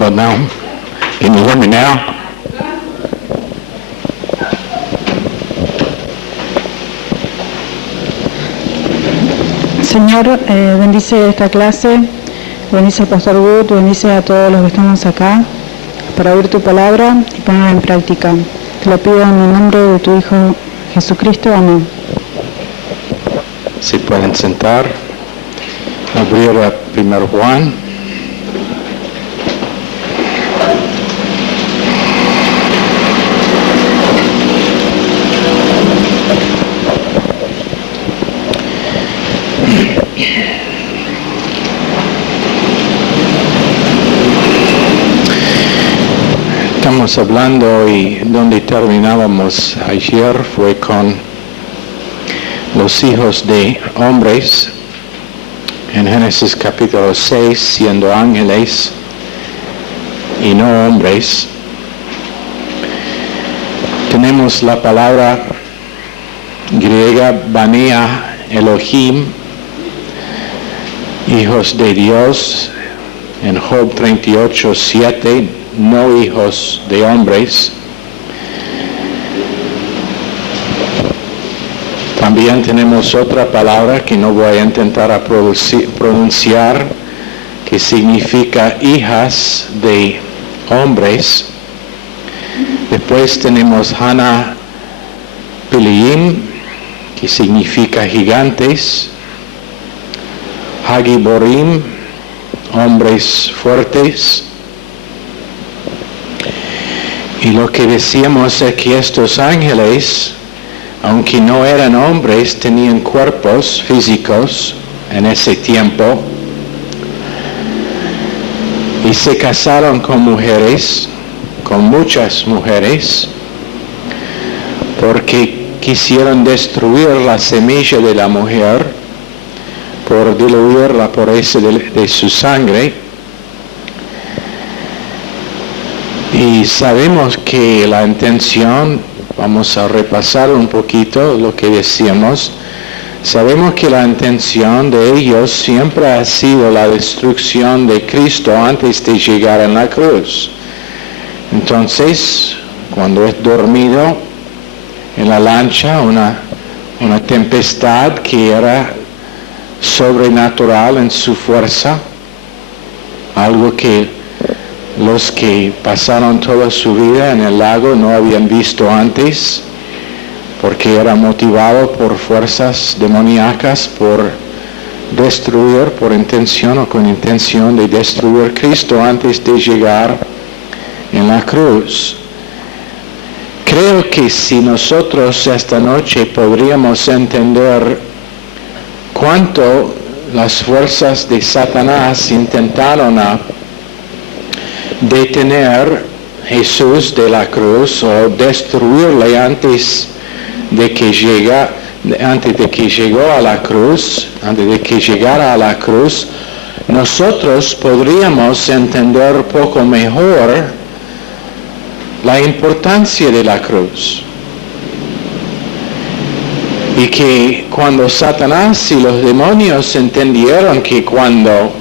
about now? Can you hear me now? Señor, bendice esta clase, bendice al Pastor Wood, bendice a todos los que estamos acá para oír tu palabra y ponerla en práctica. Te lo pido en el nombre de tu Hijo Jesucristo. Amén. Se pueden sentar. Abrir a 1 Juan. Estamos hablando y donde terminábamos ayer fue con los hijos de hombres en Génesis capítulo 6, siendo ángeles y no hombres. Tenemos la palabra griega Bania Elohim, hijos de Dios, en Job 38, 7, no hijos de hombres. También tenemos otra palabra que no voy a intentar pronunciar, que significa hijas de hombres. Después tenemos Hana Peliim, que significa gigantes. Hagiborim, hombres fuertes. Y lo que decíamos es que estos ángeles, aunque no eran hombres, tenían cuerpos físicos en ese tiempo y se casaron con mujeres, con muchas mujeres, porque quisieron destruir la semilla de la mujer por diluir la pureza de su sangre. Y sabemos que la intención, vamos a repasar un poquito lo que decíamos, sabemos que la intención de ellos siempre ha sido la destrucción de Cristo antes de llegar a la cruz. Entonces, cuando es dormido en la lancha, una tempestad que era sobrenatural en su fuerza, algo que los que pasaron toda su vida en el lago no habían visto antes, porque era motivado por fuerzas demoníacas, por destruir, por intención o con intención de destruir Cristo antes de llegar en la cruz. Creo que si nosotros esta noche podríamos entender cuánto las fuerzas de Satanás intentaron detener Jesús de la cruz o destruirle antes de que llegara a la cruz, nosotros podríamos entender poco mejor la importancia de la cruz. Y que cuando Satanás y los demonios entendieron que cuando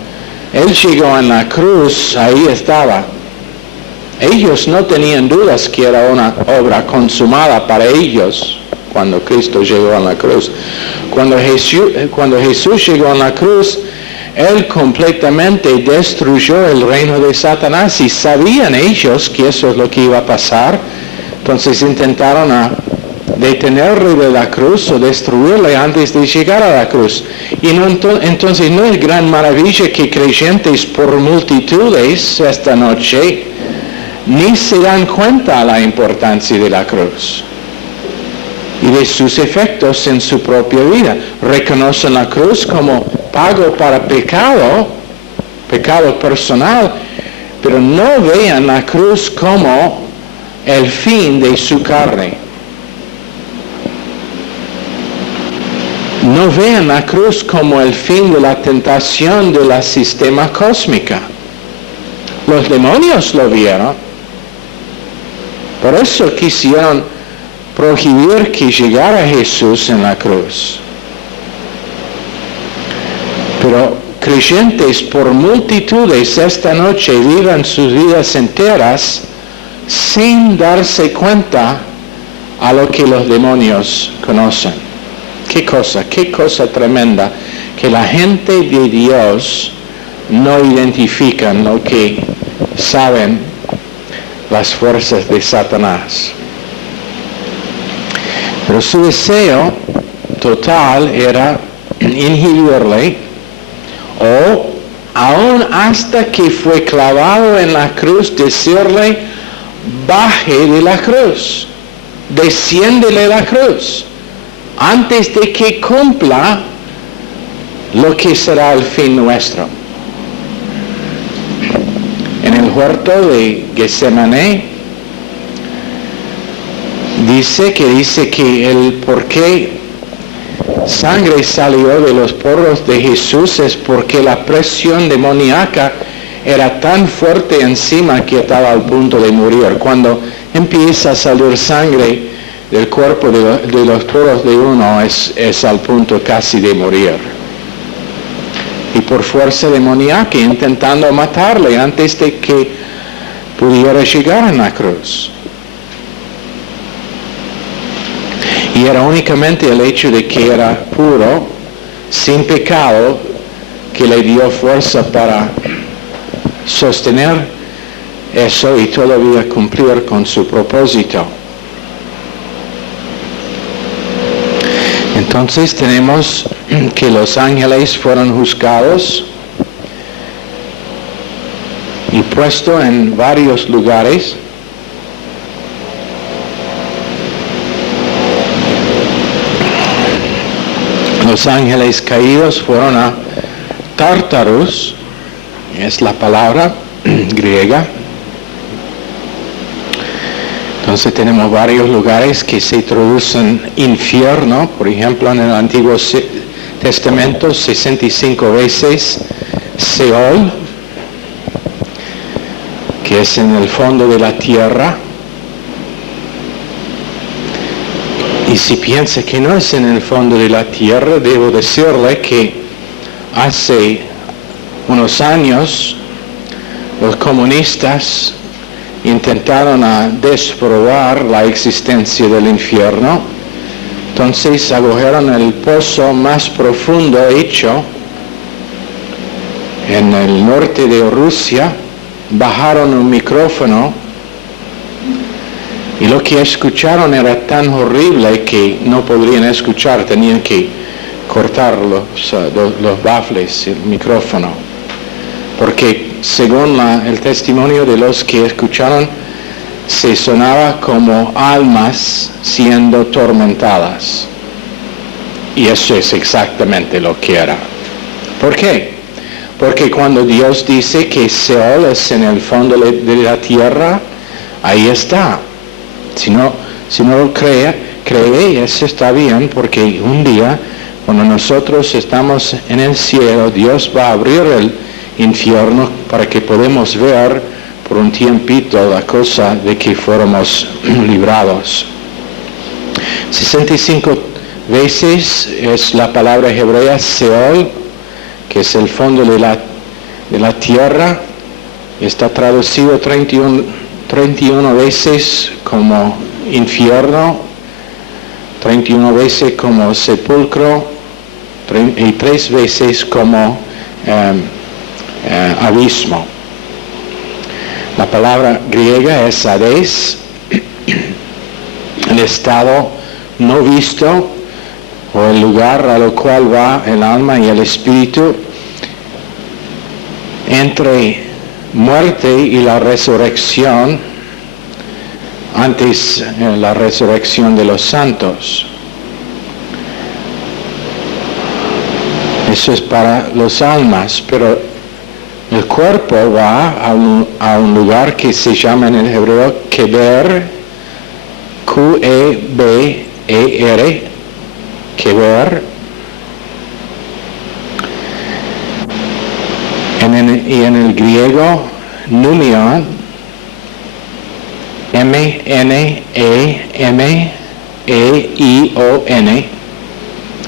Él llegó en la cruz, ahí estaba. Ellos no tenían dudas que era una obra consumada para ellos cuando Cristo llegó a la cruz. Cuando Jesús llegó a la cruz, Él completamente destruyó el reino de Satanás y sabían ellos que eso es lo que iba a pasar. Entonces intentaron detenerle de la cruz o destruirle antes de llegar a la cruz. Y entonces no es gran maravilla que creyentes por multitudes esta noche ni se dan cuenta de la importancia de la cruz y de sus efectos en su propia vida. Reconocen la cruz como pago para pecado personal, pero no vean la cruz como el fin de su carne. No vean la cruz como el fin de la tentación de la sistema cósmica. Los demonios lo vieron. Por eso quisieron prohibir que llegara Jesús en la cruz. Pero creyentes por multitudes esta noche vivan sus vidas enteras sin darse cuenta a lo que los demonios conocen. Qué cosa tremenda, que la gente de Dios no identifican lo que saben las fuerzas de Satanás. Pero su deseo total era inhibirle, o aún hasta que fue clavado en la cruz, decirle: baje de la cruz, desciéndele la cruz, antes de que cumpla lo que será el fin nuestro. En el huerto de Getsemaní dice que el por qué sangre salió de los poros de Jesús es porque la presión demoníaca era tan fuerte encima que estaba al punto de morir. Cuando empieza a salir sangre del cuerpo de los poros de uno es al punto casi de morir. Y por fuerza demoníaca intentando matarle antes de que pudiera llegar a la cruz. Y era únicamente el hecho de que era puro, sin pecado, que le dio fuerza para sostener eso y todavía cumplir con su propósito. Entonces tenemos que los ángeles fueron juzgados y puestos en varios lugares. Los ángeles caídos fueron a Tártaros, es la palabra griega. Entonces tenemos varios lugares que se traducen infierno. Por ejemplo, en el Antiguo Testamento 65 veces Seol, que es en el fondo de la tierra. Y si piensa que no es en el fondo de la tierra, debo decirle que hace unos años los comunistas intentaron desprobar la existencia del infierno. Entonces agujeron el pozo más profundo hecho en el norte de Rusia, bajaron un micrófono y lo que escucharon era tan horrible que no podrían escuchar, tenían que cortar los baffles, el micrófono, porque según el testimonio de los que escucharon, se sonaba como almas siendo tormentadas. Y eso es exactamente lo que era. ¿Por qué? Porque cuando Dios dice que Seol es en el fondo de la tierra, ahí está. Si no lo cree, eso está bien, porque un día, cuando nosotros estamos en el cielo, Dios va a abrir el infierno para que podamos ver por un tiempito la cosa de que fuéramos librados. 65 veces es la palabra hebrea Seol, que es el fondo de la tierra. Está traducido 31 veces como infierno, 31 veces como sepulcro y 3 veces como abismo. La palabra griega es Hades, el estado no visto o el lugar a lo cual va el alma y el espíritu entre muerte y la resurrección, antes la resurrección de los santos. Eso es para los almas, pero el cuerpo va a un lugar que se llama en el hebreo Keber, Q-E-B-E-R, Keber. Y en el griego, Numion, M-N-E-M-E-I-O-N,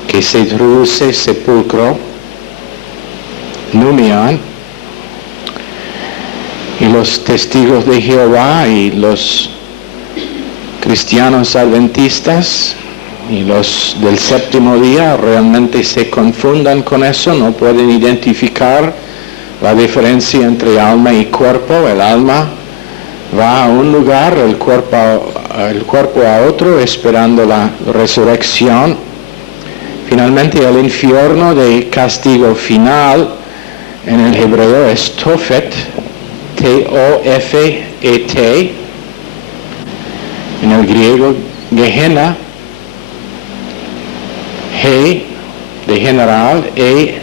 que se traduce sepulcro. Numian, y los testigos de Jehová y los cristianos adventistas y los del séptimo día realmente se confundan con eso, no pueden identificar la diferencia entre alma y cuerpo. El alma va a un lugar, el cuerpo a otro, esperando la resurrección. Finalmente, el infierno de castigo final en el hebreo es Tofet, T-O-F-E-T. En el griego, Gehenna, G de general, E-H-E-N-N-A,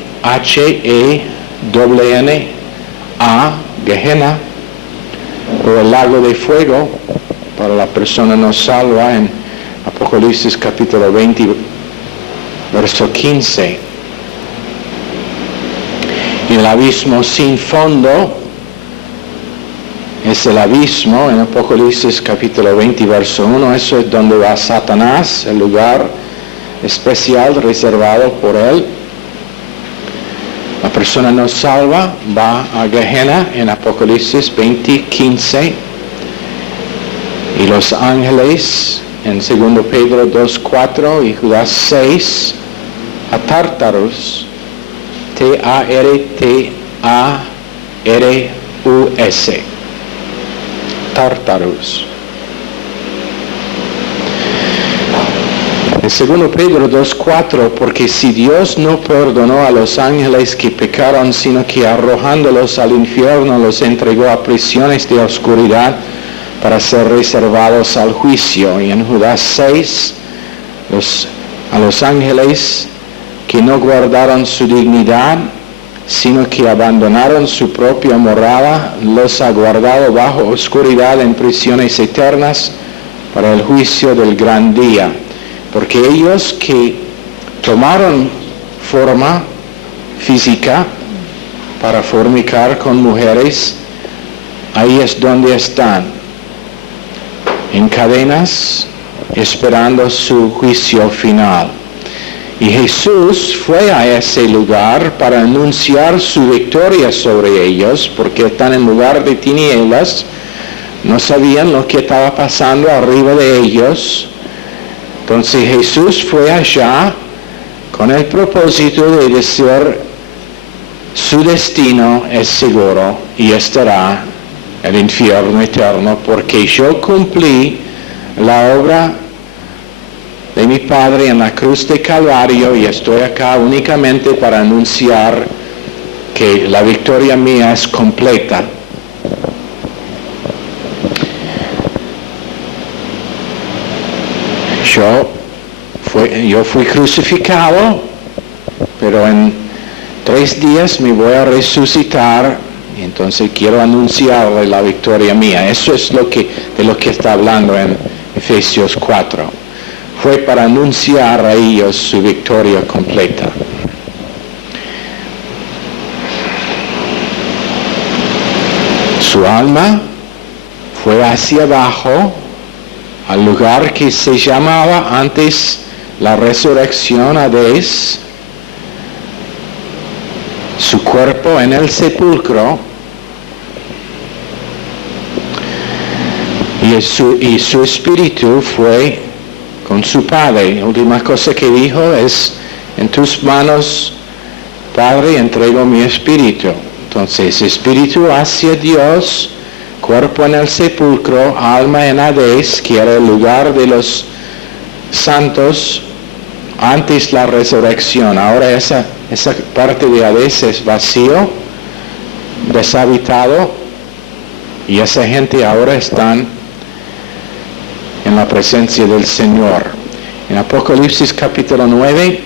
Gehenna, o el lago de fuego para la persona no salva en Apocalipsis capítulo 20, verso 15. Y el abismo sin fondo es el abismo en Apocalipsis capítulo 20, verso 1. Eso es donde va Satanás, el lugar especial reservado por él. La persona no salva va a Gehenna en Apocalipsis 20, 15. Y los ángeles en 2 Pedro 2, 4 y Judas 6 a Tártaros, T-A-R-T-A-R-U-S, Tártaros. En 2 Pedro 2:4, porque si Dios no perdonó a los ángeles que pecaron, sino que arrojándolos al infierno los entregó a prisiones de oscuridad para ser reservados al juicio. Y en Judas 6, a los ángeles que no guardaron su dignidad, sino que abandonaron su propia morada, los ha guardado bajo oscuridad en prisiones eternas para el juicio del gran día. Porque ellos que tomaron forma física para fornicar con mujeres, ahí es donde están, en cadenas, esperando su juicio final. Y Jesús fue a ese lugar para anunciar su victoria sobre ellos, porque están en lugar de tinieblas, no sabían lo que estaba pasando arriba de ellos. Entonces Jesús fue allá con el propósito de decir, su destino es seguro y estará el infierno eterno, porque yo cumplí la obra de mi Padre en la cruz de Calvario y estoy acá únicamente para anunciar que la victoria mía es completa. Yo fui crucificado, pero en 3 días me voy a resucitar, y entonces quiero anunciarle la victoria mía. Eso es de lo que está hablando en Efesios 4. Fue para anunciar a ellos su victoria completa. Su alma fue hacia abajo, al lugar que se llamaba antes la resurrección, Hades, su cuerpo en el sepulcro, y su espíritu fue con su Padre. La última cosa que dijo es, en tus manos, Padre, entrego mi espíritu. Entonces, espíritu hacia Dios, cuerpo en el sepulcro, alma en Hades, que era el lugar de los santos antes la resurrección. Ahora esa parte de Hades es vacío, deshabitado, y esa gente ahora están en la presencia del Señor. En Apocalipsis capítulo 9,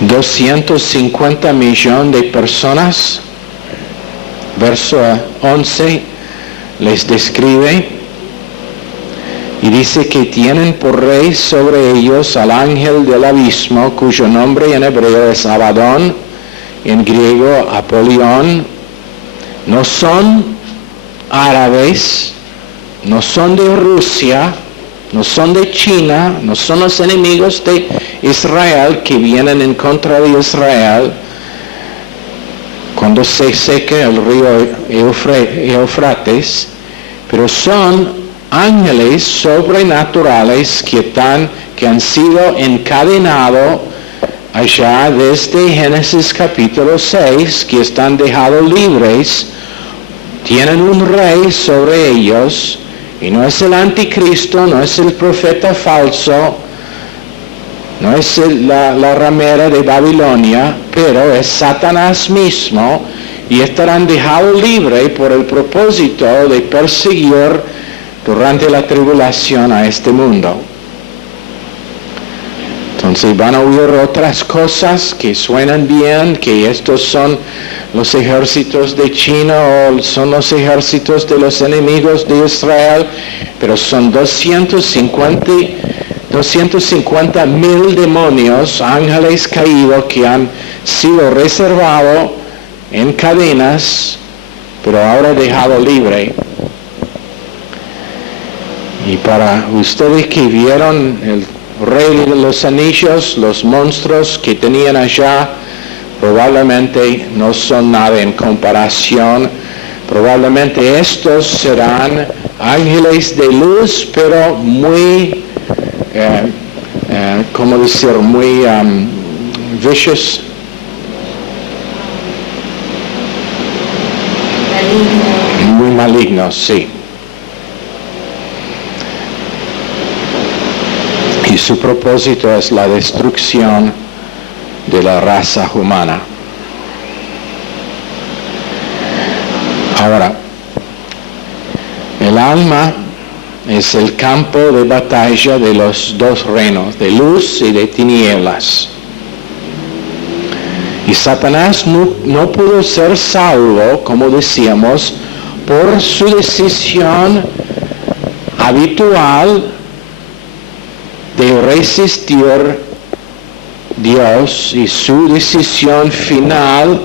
250 millones de personas, verso 11, les describe y dice que tienen por rey sobre ellos al ángel del abismo, cuyo nombre en hebreo es Abadón, en griego Apolión. No son árabes, no son de Rusia, no son de China, no son los enemigos de Israel que vienen en contra de Israel cuando se seque el río Eufrates, pero son ángeles sobrenaturales que han sido encadenados allá desde Génesis capítulo 6, que están dejados libres, tienen un rey sobre ellos, y no es el anticristo, no es el profeta falso, no es la ramera de Babilonia, pero es Satanás mismo, y estarán dejados libres por el propósito de perseguir durante la tribulación a este mundo. Entonces van a oír otras cosas que suenan bien, que estos son los ejércitos de China o son los ejércitos de los enemigos de Israel, pero son 250,000 demonios, ángeles caídos que han sido reservados en cadenas, pero ahora dejado libre. Y para ustedes que vieron el Rey de los Anillos, los monstruos que tenían allá, probablemente no son nada en comparación. Probablemente estos serán ángeles de luz, pero muy, ¿cómo decir? Muy vicious. Muy malignos, sí. Y su propósito es la destrucción de la raza humana. Ahora, el alma es el campo de batalla de los dos reinos, de luz y de tinieblas. Y Satanás no pudo ser salvo, como decíamos, por su decisión habitual de resistir Dios y su decisión final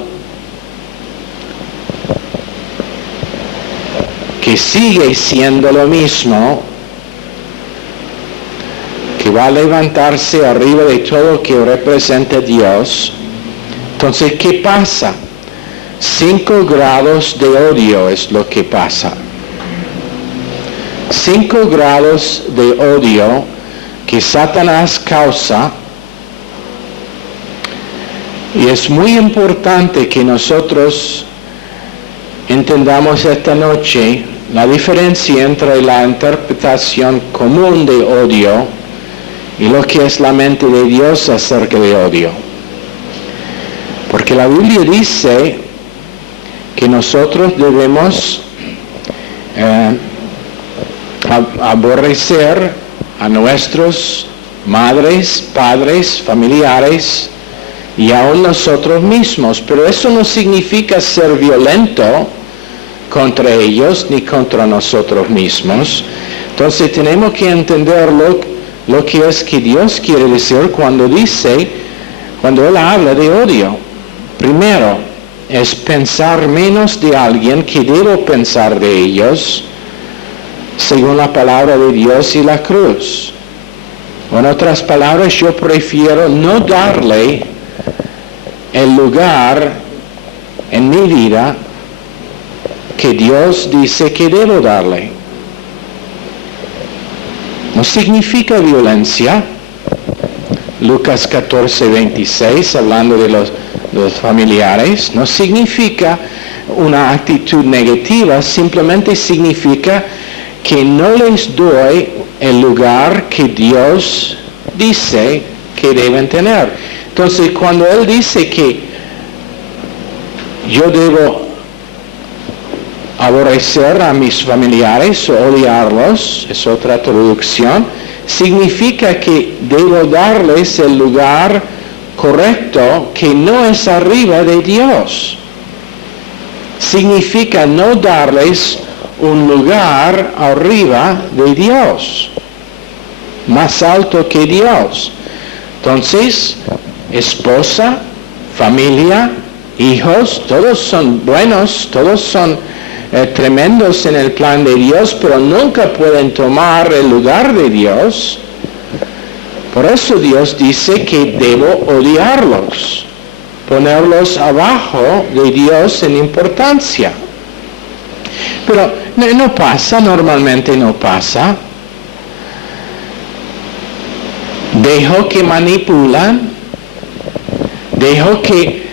que sigue siendo lo mismo, que va a levantarse arriba de todo lo que representa Dios. Entonces, ¿qué pasa? 5 grados de odio es lo que pasa. 5 grados de odio que Satanás causa, y es muy importante que nosotros entendamos esta noche la diferencia entre la interpretación común de odio y lo que es la mente de Dios acerca de odio. Porque la Biblia dice que nosotros debemos aborrecer a nuestros madres, padres, familiares y aún nosotros mismos. Pero eso no significa ser violento contra ellos ni contra nosotros mismos. Entonces tenemos que entender lo que es que Dios quiere decir cuando Él habla de odio. Primero, es pensar menos de alguien que debo pensar de ellos, según la palabra de Dios y la cruz. En otras palabras, yo prefiero no darle el lugar en mi vida que Dios dice que debo darle. No significa violencia. Lucas 14:26, hablando de los familiares, no significa una actitud negativa, simplemente significa que no les doy el lugar que Dios dice que deben tener. Entonces, cuando Él dice que yo debo aborrecer a mis familiares o odiarlos, es otra traducción, significa que debo darles el lugar correcto que no es arriba de Dios. Significa no darles un lugar arriba de Dios, más alto que Dios. Entonces, esposa, familia, hijos, todos son buenos, todos son tremendos en el plan de Dios, pero nunca pueden tomar el lugar de Dios. Por eso Dios dice que debo odiarlos, ponerlos abajo de Dios en importancia. Pero no pasa, normalmente no pasa. Dejo que manipulan, dejo que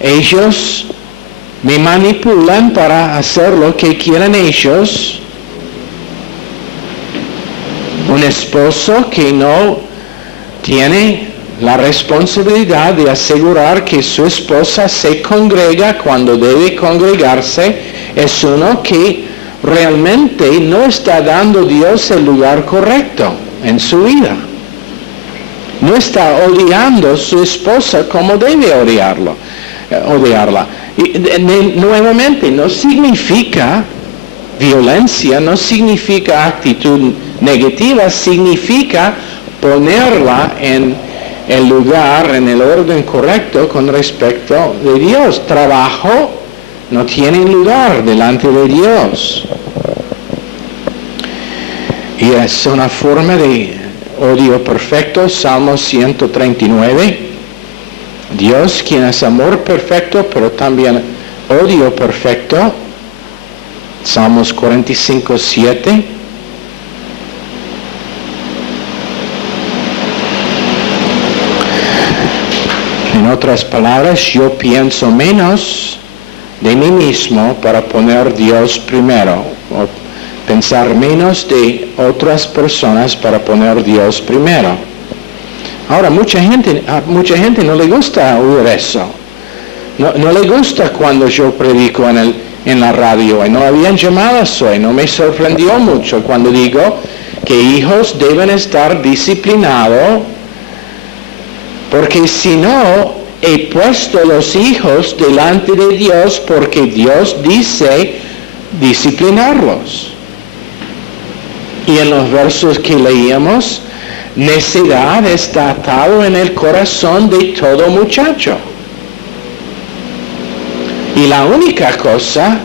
ellos me manipulan para hacer lo que quieren ellos. Un esposo que no tiene la responsabilidad de asegurar que su esposa se congrega cuando debe congregarse es uno que realmente no está dando a Dios el lugar correcto en su vida. No está odiando a su esposa como debe odiarla. Y nuevamente, no significa violencia, no significa actitud negativa, significa ponerla en el lugar, en el orden correcto con respecto de Dios. Trabajo no tiene lugar delante de Dios. Y es una forma de odio perfecto, Salmo 139. Dios, quien es amor perfecto, pero también odio perfecto. Salmos 45, 7. En otras palabras, yo pienso menos de mí mismo para poner Dios primero, o pensar menos de otras personas para poner Dios primero. Ahora, mucha gente no le gusta oír eso. No le gusta cuando yo predico en la radio. Y no habían llamadas hoy. No me sorprendió mucho cuando digo que hijos deben estar disciplinados, porque si no, he puesto los hijos delante de Dios porque Dios dice disciplinarlos. Y en los versos que leíamos, necedad está atado en el corazón de todo muchacho. Y la única cosa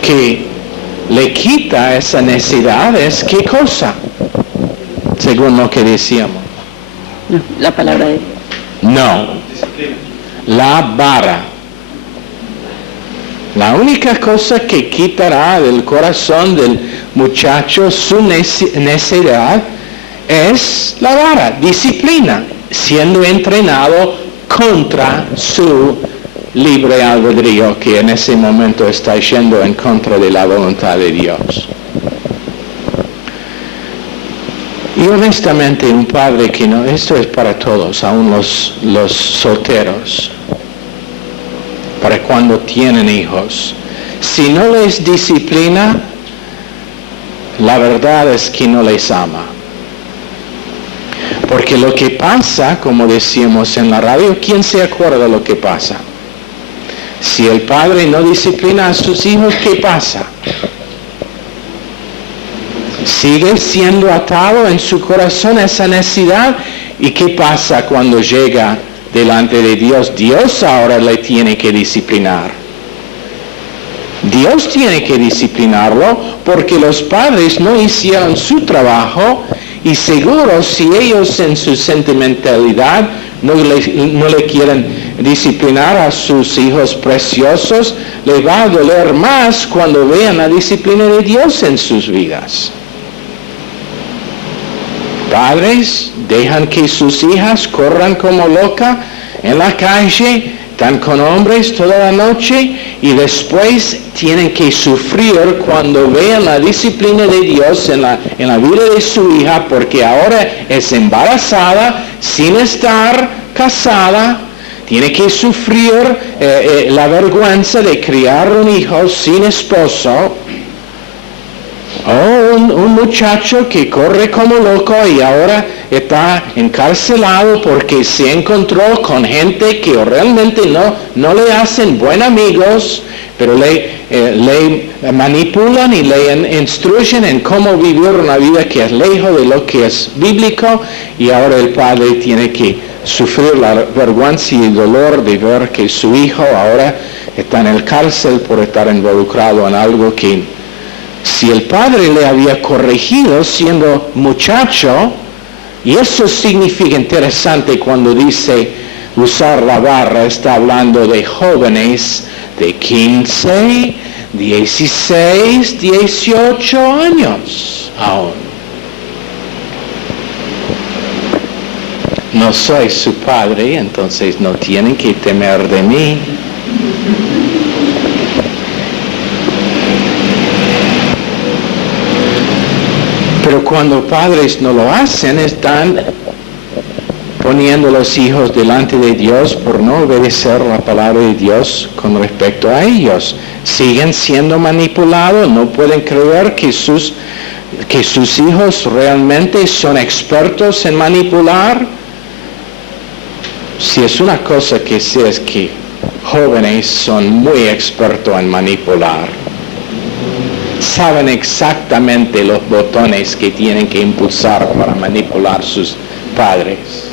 que le quita esa necedad es ¿qué cosa? Según lo que decíamos. No, la palabra de Dios. No, la vara. La única cosa que quitará del corazón del muchacho su necedad es la vara, disciplina, siendo entrenado contra su libre albedrío, que en ese momento está yendo en contra de la voluntad de Dios. Y honestamente, un padre que no, esto es para todos, aún los solteros, para cuando tienen hijos, si no les disciplina, la verdad es que no les ama. Porque lo que pasa, como decíamos en la radio, ¿quién se acuerda de lo que pasa? Si el padre no disciplina a sus hijos, ¿qué pasa? Sigue siendo atado en su corazón esa necesidad. ¿Y qué pasa cuando llega delante de Dios? Dios ahora le tiene que disciplinar. Dios tiene que disciplinarlo porque los padres no hicieron su trabajo, y seguro si ellos en su sentimentalidad no le quieren disciplinar a sus hijos preciosos, le va a doler más cuando vean la disciplina de Dios en sus vidas. Padres dejan que sus hijas corran como locas en la calle, están con hombres toda la noche y después tienen que sufrir cuando vean la disciplina de Dios en la vida de su hija, porque ahora es embarazada sin estar casada, tiene que sufrir la vergüenza de criar un hijo sin esposo. O un muchacho que corre como loco y ahora está encarcelado porque se encontró con gente que realmente no le hacen buenos amigos, pero le manipulan y le instruyen en cómo vivir una vida que es lejos de lo que es bíblico, y ahora el padre tiene que sufrir la vergüenza y el dolor de ver que su hijo ahora está en el cárcel por estar involucrado en algo que si el padre le había corregido siendo muchacho, y eso significa interesante cuando dice usar la barra, está hablando de jóvenes de 15, 16, 18 años aún. No soy su padre, entonces no tienen que temer de mí. Pero cuando padres no lo hacen, están poniendo a los hijos delante de Dios por no obedecer la palabra de Dios con respecto a ellos. Siguen siendo manipulados, no pueden creer que sus hijos realmente son expertos en manipular. Si es una cosa que sé es que jóvenes son muy expertos en manipular. Saben exactamente los botones que tienen que impulsar para manipular sus padres.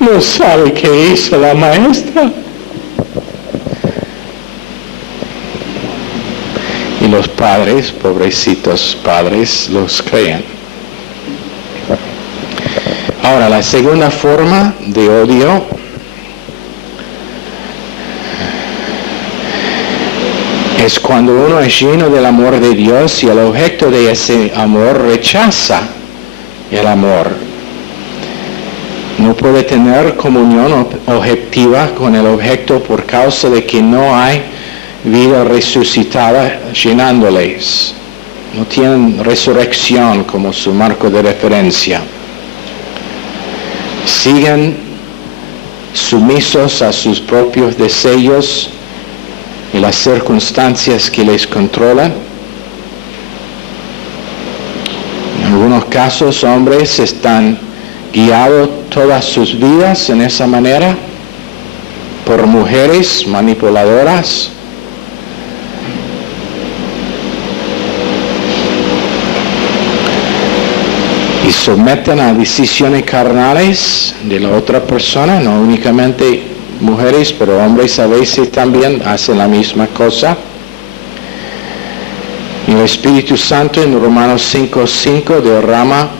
No sabe qué hizo la maestra. Y los padres, pobrecitos padres, los creen. Ahora, la segunda forma de odio es cuando uno es lleno del amor de Dios y el objeto de ese amor rechaza el amor. No puede tener comunión objetiva con el objeto por causa de que no hay vida resucitada llenándoles. No tienen resurrección como su marco de referencia. Siguen sumisos a sus propios deseos y las circunstancias que les controlan. En algunos casos, hombres están guiados todas sus vidas en esa manera por mujeres manipuladoras. Y someten a decisiones carnales de la otra persona, no únicamente mujeres, pero hombres a veces también hacen la misma cosa. Y el Espíritu Santo en Romanos 5:5 derrama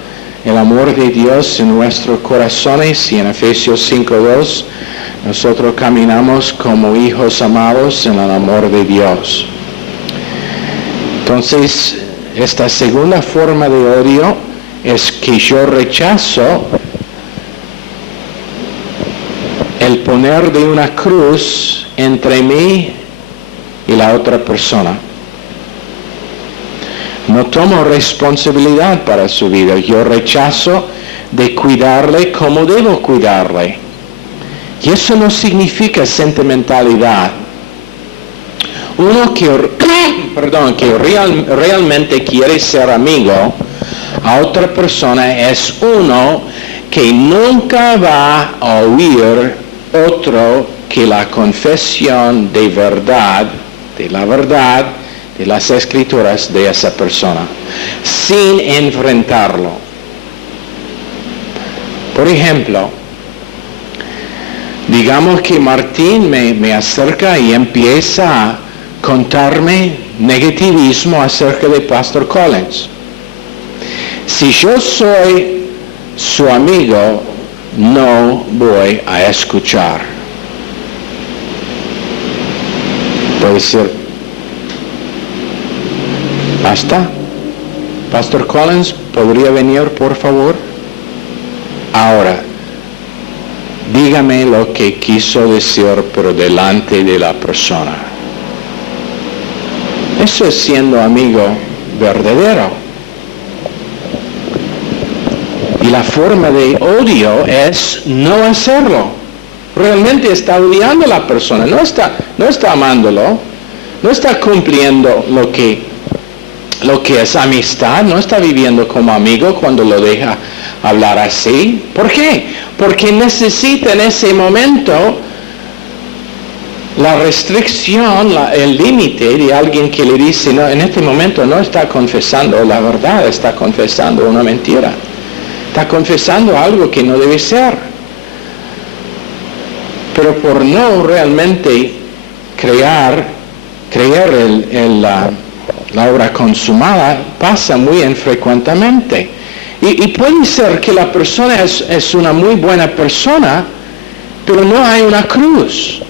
el amor de Dios en nuestros corazones, y en Efesios 5:2 nosotros caminamos como hijos amados en el amor de Dios. Entonces, esta segunda forma de odio es que yo rechazo el poner de una cruz entre mí y la otra persona. No tomo responsabilidad para su vida. Yo rechazo de cuidarle como debo cuidarle. Y eso no significa sentimentalidad. Uno que realmente quiere ser amigo a otra persona es uno que nunca va a oír otro que la confesión de verdad, de la verdad, de las escrituras de esa persona, sin enfrentarlo. Por ejemplo, digamos que Martín me acerca y empieza a contarme negativismo acerca de Pastor Collins. Si yo soy su amigo, no voy a escuchar. Puede ser, ¿basta? Pastor Collins, ¿podría venir, por favor? Ahora, dígame lo que quiso decir, pero delante de la persona. Eso es siendo amigo verdadero. Y la forma de odio es no hacerlo. Realmente está odiando a la persona, no está amándolo, no está cumpliendo lo que es amistad, no está viviendo como amigo cuando lo deja hablar así. ¿Por qué? Porque necesita en ese momento la restricción, el límite de alguien que le dice, no, en este momento no está confesando la verdad, está confesando una mentira. Está confesando algo que no debe ser. pero por no realmente creer la obra consumada, pasa muy infrecuentemente. Y puede ser que la persona es una muy buena persona, pero no hay una cruz.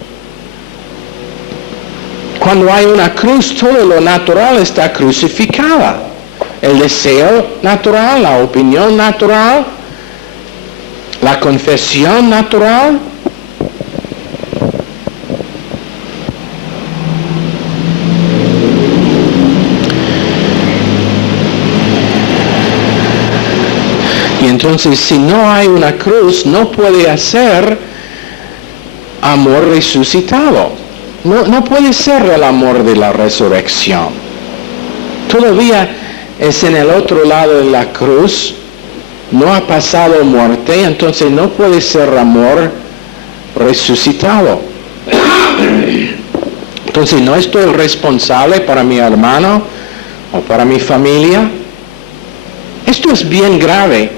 Cuando hay una cruz, todo lo natural está crucificado. El deseo natural, la opinión natural, la confesión natural. Y entonces, si no hay una cruz, no puede hacer amor resucitado. No puede ser el amor de la resurrección. Todavía es en el otro lado de la cruz, no ha pasado muerte, entonces no puede ser amor resucitado. Entonces no estoy responsable para mi hermano o para mi familia. Esto es bien grave.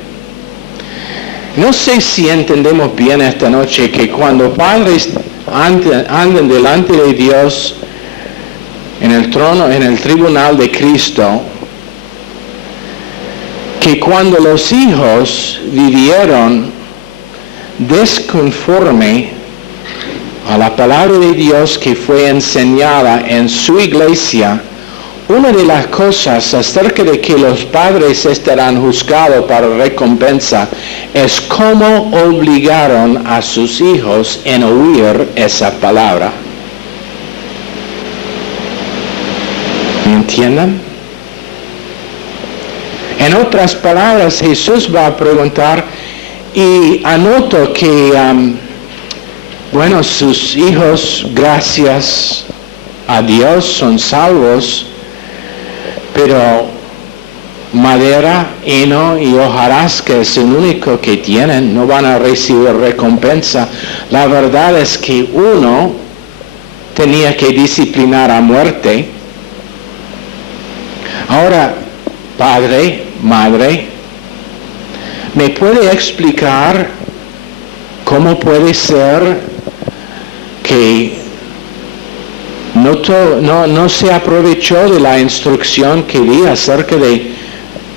No sé si entendemos bien esta noche que cuando padres andan delante de Dios en el trono, en el tribunal de Cristo, que cuando los hijos vivieron desconforme a la palabra de Dios que fue enseñada en su iglesia, una de las cosas acerca de que los padres estarán juzgados para recompensa es cómo obligaron a sus hijos en oír esa palabra. ¿Me entienden? En otras palabras, Jesús va a preguntar, y anoto que, sus hijos, gracias a Dios, son salvos, pero madera, heno y hojarasca es el único que tienen, no van a recibir recompensa. La verdad es que uno tenía que disciplinar a muerte. Ahora, padre, madre, ¿me puede explicar cómo puede ser que no se aprovechó de la instrucción que di acerca de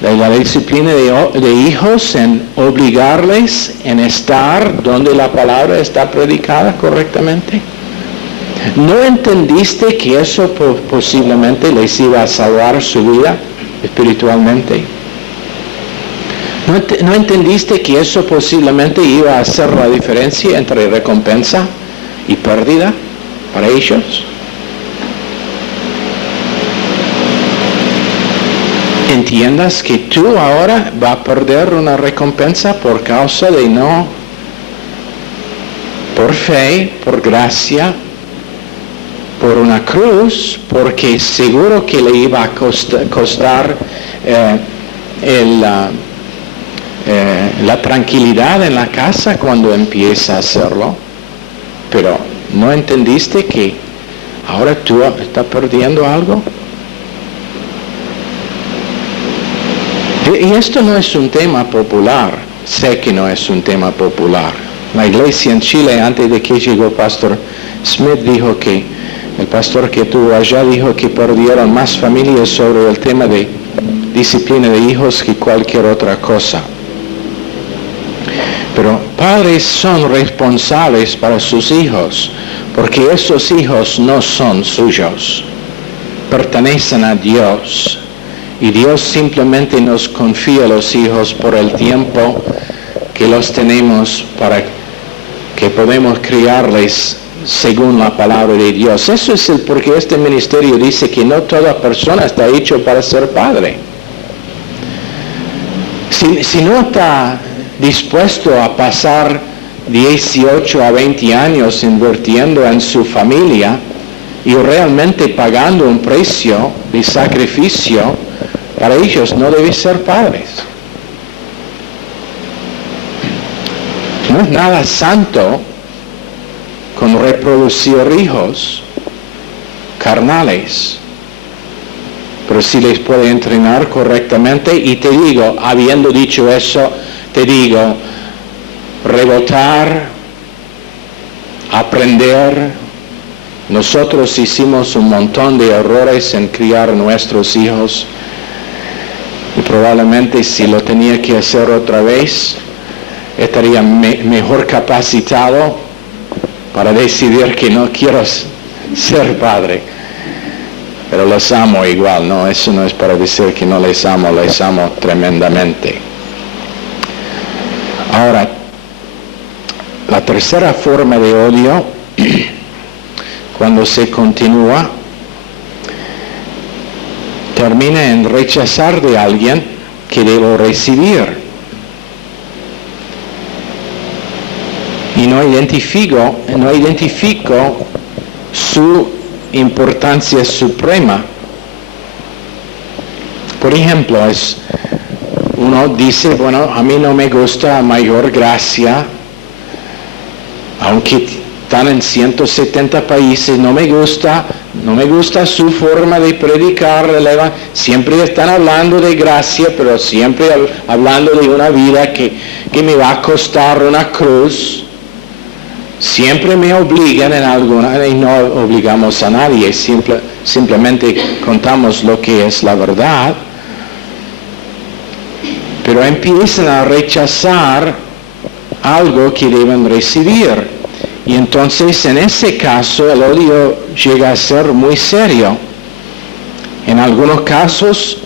la disciplina de hijos en obligarles en estar donde la palabra está predicada correctamente? ¿No entendiste que eso posiblemente les iba a salvar su vida espiritualmente? ¿No entendiste que eso posiblemente iba a hacer la diferencia entre recompensa y pérdida para ellos? Entiendas que tú ahora vas a perder una recompensa por causa de no, por fe, por gracia, por una cruz, porque seguro que le iba a costar la tranquilidad en la casa cuando empieza a hacerlo. Pero ¿no entendiste que ahora tú estás perdiendo algo? Y esto no es un tema popular, sé que no es un tema popular. La iglesia en Chile, antes de que llegó Pastor Smith, dijo que, el pastor que tuvo allá dijo que perdieron más familias sobre el tema de disciplina de hijos que cualquier otra cosa. Pero padres son responsables para sus hijos, porque esos hijos no son suyos, pertenecen a Dios. Y Dios simplemente nos confía a los hijos por el tiempo que los tenemos para que podemos criarles según la palabra de Dios. Eso es el porque este ministerio dice que no toda persona está hecho para ser padre. Si no está dispuesto a pasar 18 a 20 años invirtiendo en su familia y realmente pagando un precio de sacrificio, para ellos no debe ser padres. No es nada santo con reproducir hijos carnales, pero si les puede entrenar correctamente. Y te digo, habiendo dicho eso, te digo, rebotar aprender. Nosotros hicimos un montón de errores en criar nuestros hijos y probablemente si lo tenía que hacer otra vez, estaría mejor capacitado para decidir que no quiero ser padre. Pero los amo igual, ¿no? Eso no es para decir que no les amo tremendamente. Ahora, la tercera forma de odio, cuando se continúa, termina en rechazar de alguien que debo recibir. Y no identifico su importancia suprema. Por ejemplo, uno dice, bueno, a mí no me gusta Mayor Gracia, aunque están en 170 países, no me gusta su forma de predicar, siempre están hablando de gracia, pero siempre hablando de una vida que me va a costar una cruz. Siempre me obligan en alguna, y no obligamos a nadie, simplemente contamos lo que es la verdad. Pero empiezan a rechazar algo que deben recibir. Y entonces en ese caso el odio llega a ser muy serio. En algunos casos,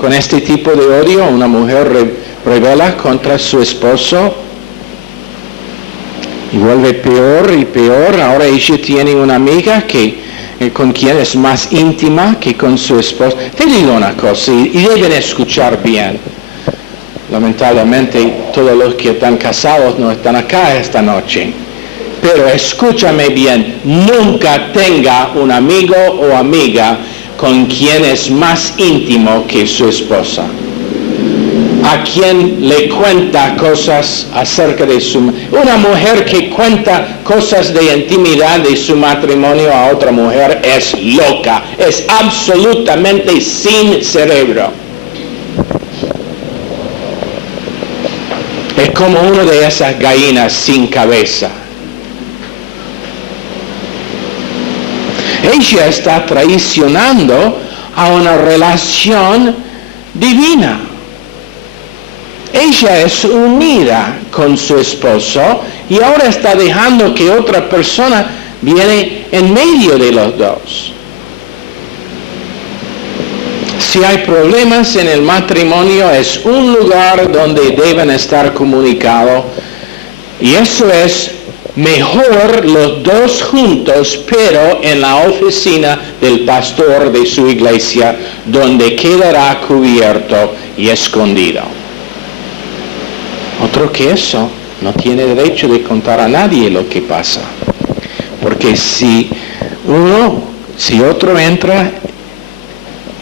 con este tipo de odio, una mujer rebela contra su esposo y vuelve peor y peor. Ahora ella tiene una amiga con quien es más íntima que con su esposo. Te digo una cosa, y deben escuchar bien. Lamentablemente todos los que están casados no están acá esta noche. Pero escúchame bien, nunca tenga un amigo o amiga con quien es más íntimo que su esposa. A quien le cuenta cosas acerca de una mujer que cuenta cosas de intimidad de su matrimonio a otra mujer es loca, es absolutamente sin cerebro. Es como una de esas gallinas sin cabeza. Ella está traicionando a una relación divina. Ella es unida con su esposo y ahora está dejando que otra persona viene en medio de los dos. Si hay problemas en el matrimonio, es un lugar donde deben estar comunicados. Y eso es mejor los dos juntos, pero en la oficina del pastor de su iglesia, donde quedará cubierto y escondido. Otro que eso no tiene derecho de contar a nadie lo que pasa. Porque si otro entra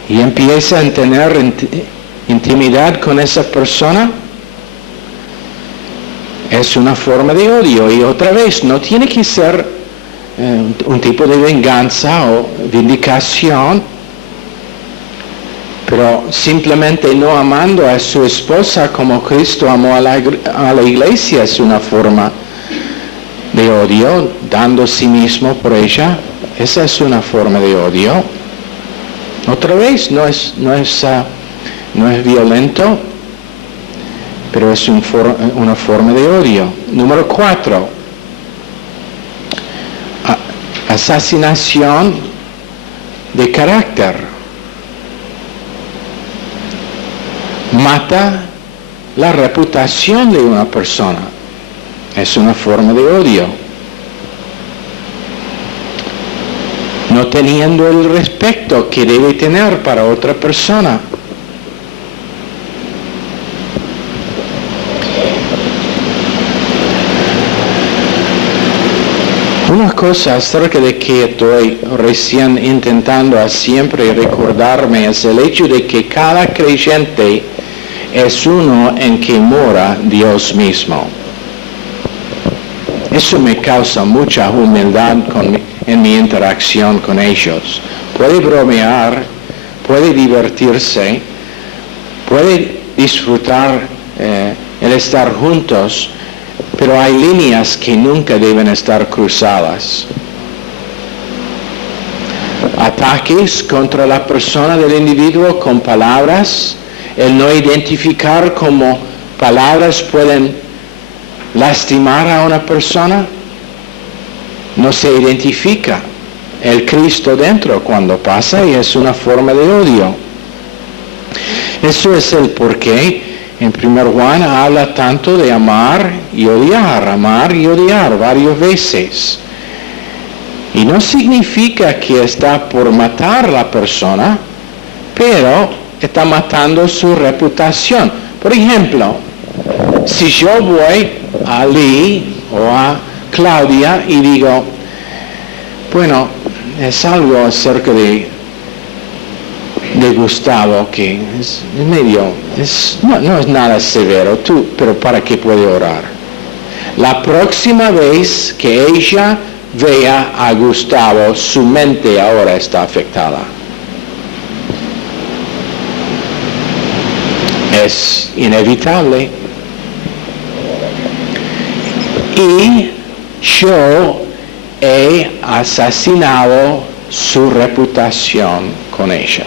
y empieza a tener intimidad con esa persona, es una forma de odio. Y otra vez, no tiene que ser un tipo de venganza o vindicación, pero simplemente no amando a su esposa como Cristo amó a la iglesia es una forma de odio, dando a sí mismo por ella. Esa es una forma de odio. Otra vez, no es violento, pero es una forma de odio. Número 4, asesinación de carácter. Mata la reputación de una persona. Es una forma de odio. No teniendo el respeto que debe tener para otra persona. Una cosa acerca de que estoy recién intentando a siempre recordarme es el hecho de que cada creyente es uno en que mora Dios mismo. Eso me causa mucha humildad en mi interacción con ellos. Puede bromear, puede divertirse, puede disfrutar el estar juntos, Pero hay líneas que nunca deben estar cruzadas. Ataques contra la persona del individuo con palabras, el no identificar cómo palabras pueden lastimar a una persona, no se identifica el Cristo dentro cuando pasa y es una forma de odio. Eso es el porqué en 1 Juan habla tanto de amar y odiar varias veces. Y no significa que está por matar a la persona, pero está matando su reputación. Por ejemplo, si yo voy a Lee o a Claudia y digo, bueno, es algo acerca de Gustavo que es medio, no es nada severo, pero ¿para qué puede orar? La próxima vez que ella vea a Gustavo, su mente ahora está afectada. Es inevitable. Y yo he asesinado su reputación con ella.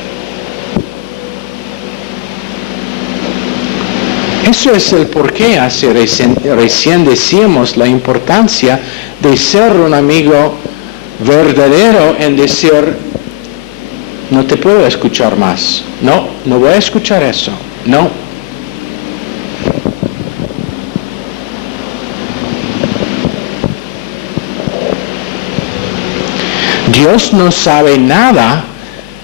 Eso es el porqué recién decíamos la importancia de ser un amigo verdadero en decir, no te puedo escuchar más, no voy a escuchar eso, no. Dios no sabe nada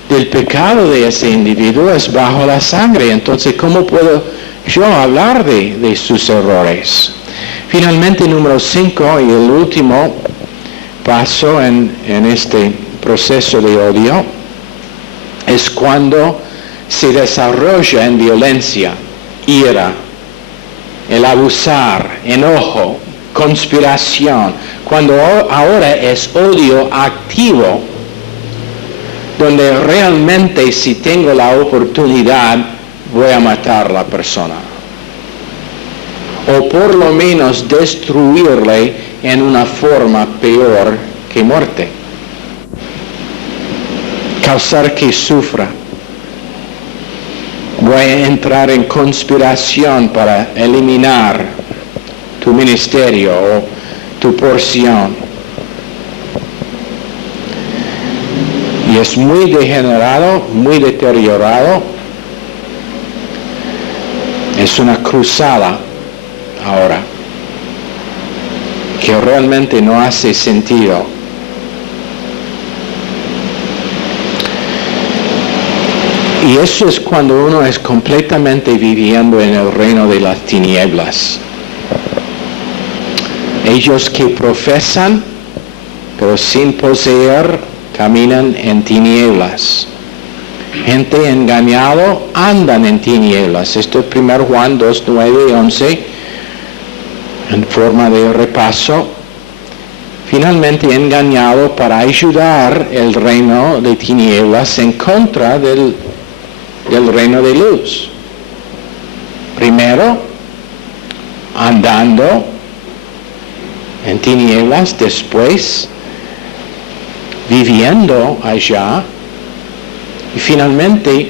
del pecado de ese individuo, es bajo la sangre, entonces ¿cómo puedo yo hablar de sus errores? Finalmente, número 5 y el último paso en este proceso de odio es cuando se desarrolla en violencia, ira, el abusar, enojo, conspiración, cuando ahora es odio activo, donde realmente si tengo la oportunidad voy a matar a la persona. O por lo menos destruirle en una forma peor que muerte. Causar que sufra. Voy a entrar en conspiración para eliminar tu ministerio o tu porción. Y es muy degenerado, muy deteriorado. Es una cruzada ahora que realmente no hace sentido. Y eso es cuando uno es completamente viviendo en el reino de las tinieblas. Ellos que profesan, pero sin poseer, caminan en tinieblas. Gente engañado andan en tinieblas. Esto es 1 Juan 2, 9 y 11, en forma de repaso. Finalmente engañado para ayudar el reino de tinieblas en contra del reino de luz. Primero, andando en tinieblas, después viviendo allá, y finalmente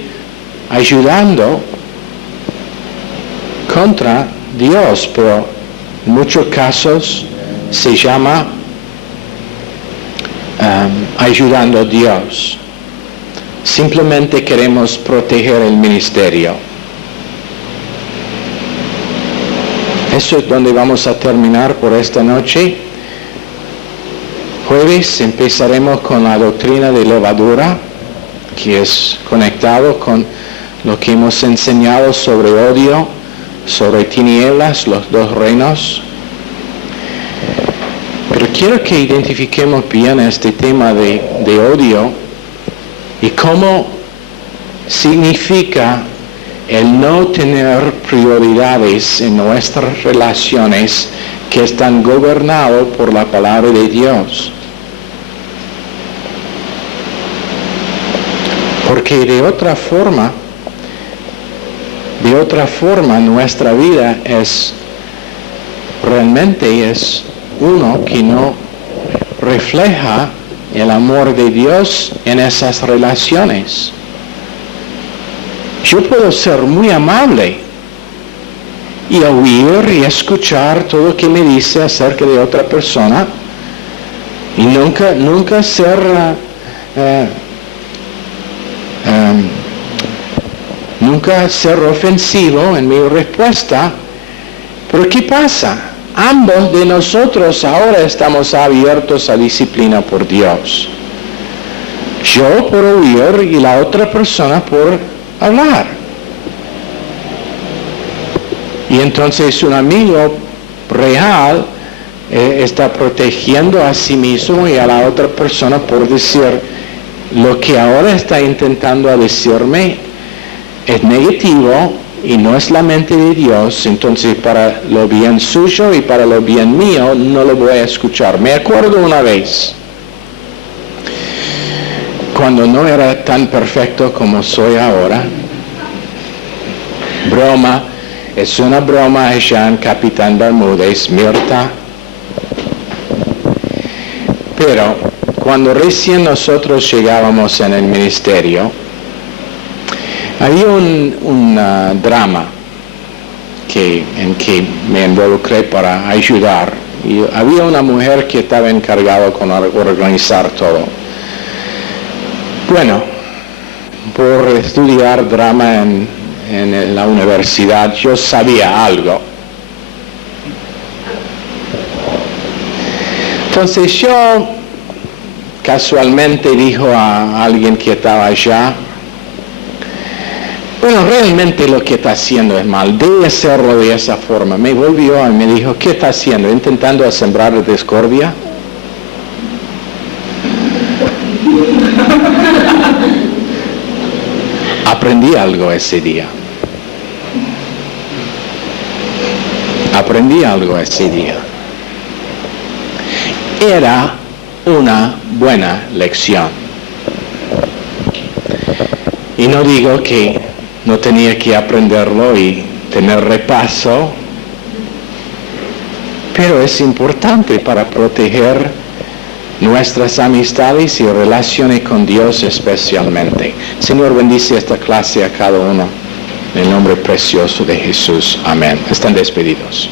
ayudando contra Dios, pero en muchos casos se llama ayudando a Dios. Simplemente queremos proteger el ministerio. Eso es donde vamos a terminar por esta noche. Jueves empezaremos con la doctrina de levadura, que es conectado con lo que hemos enseñado sobre odio, sobre tinieblas, los dos reinos. Pero quiero que identifiquemos bien este tema de odio y cómo significa el no tener prioridades en nuestras relaciones que están gobernados por la palabra de Dios. Porque de otra forma nuestra vida es realmente es uno que no refleja el amor de Dios en esas relaciones. Yo puedo ser muy amable y oír y escuchar todo lo que me dice acerca de otra persona y nunca ser ofensivo en mi respuesta. Pero ¿qué pasa? Ambos de nosotros ahora estamos abiertos a disciplina por Dios. Yo por oír y la otra persona por hablar. Y entonces un amigo real está protegiendo a sí mismo y a la otra persona por decir lo que ahora está intentando decirme es negativo y no es la mente de Dios, entonces para lo bien suyo y para lo bien mío no lo voy a escuchar. Me acuerdo una vez, cuando no era tan perfecto como soy ahora, broma, es una broma allá en Capitán Bermúdez, Mirta, pero cuando recién nosotros llegábamos en el ministerio, había un drama en que me involucré para ayudar. Y había una mujer que estaba encargada con organizar todo. Bueno, por estudiar drama en la universidad, yo sabía algo. Entonces yo casualmente dijo a alguien que estaba allá, bueno, realmente lo que está haciendo es mal, debe hacerlo de esa forma. Me volvió y me dijo, ¿qué está haciendo? ¿Intentando sembrar discordia? Aprendí algo ese día. Era una buena lección. Y no digo que no tenía que aprenderlo y tener repaso, pero es importante para proteger nuestras amistades y relaciones con Dios especialmente. Señor, bendice esta clase a cada uno. En el nombre precioso de Jesús. Amén. Están despedidos.